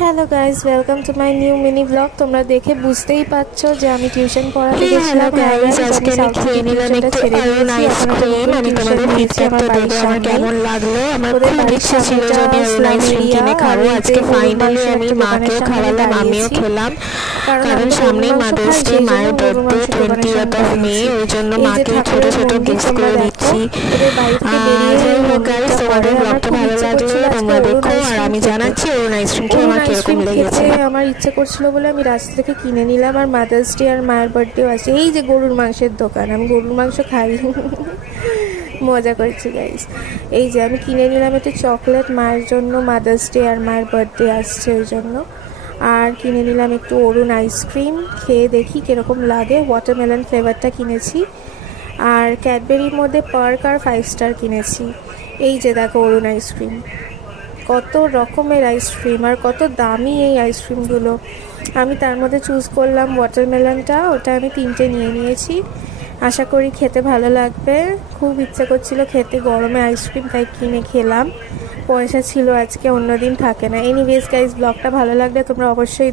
Hello guys, welcome to my new mini blog. তোমরা দেখে বুঝতেই পারছো যে আমি টিউশন পড়াতে গেছিলাম। আজকে আমি খেয়ে নিলাম একটু অরুণ আইসক্রিম। আমি তোমাদের ফিডব্যাকটা দেবো আমার কেমন লাগলো। আমার খুব ইচ্ছে ছিল যে আমি অরুণ আইসক্রিম কিনে খাবো। আজকে ফাইনালি আমি মাকেও খাওয়ালাম, আমিও খেলাম, কারণ সামনেই মাদার্স ডে, মায়ের বার্থডে 20th of May, ওই জন্য মাকে ছোট ছোট গিফট করে দিচ্ছি। যাই হোক গাইজ, তোমাদের ব্লগটা ভালো লাগলে তোমরা দেখো, আর আমি জানাচ্ছি অরুণ আইসক্রিম খেয়ে আমার কিরকম লেগেছে। আমার ইচ্ছে করছিল বলে আমি রাস্তা থেকে কিনে নিলাম। আর মাদার্স ডে আর মায়ের বার্থডেও আছে। এই যে গরুর মাংসের দোকান, আমি গরুর মাংস খাই, মজা করছি গাইজ। এই যে আমি কিনে নিলাম একটু চকলেট মায়ের জন্য, মাদার্স ডে আর মায়ের বার্থডে আসছে ওই জন্য। আর কিনে নিলাম একটু অরুণ আইসক্রিম, খেয়ে দেখি কীরকম লাগে। ওয়াটারমেলন ফ্লেভারটা কিনেছি। আর ক্যাডবেরির মধ্যে পার্ক আর 5 স্টার কিনেছি। এই যে দেখো অরুণ আইসক্রিম, কত রকমের আইসক্রিম আর কত দামি এই আইসক্রিমগুলো। আমি তার মধ্যে চুজ করলাম ওয়াটারমেলনটা, ওটা আমি 3টে নিয়ে নিয়েছি। আশা করি খেতে ভালো লাগবে। খুব ইচ্ছে করছিল খেতে গরমে আইসক্রিম, তাই কিনে খেলাম। পয়সা ছিল আজকে, অন্যদিন থাকে না। এনিওয়েজ গাইজ, ব্লগটা ভালো লাগলে তোমরা অবশ্যই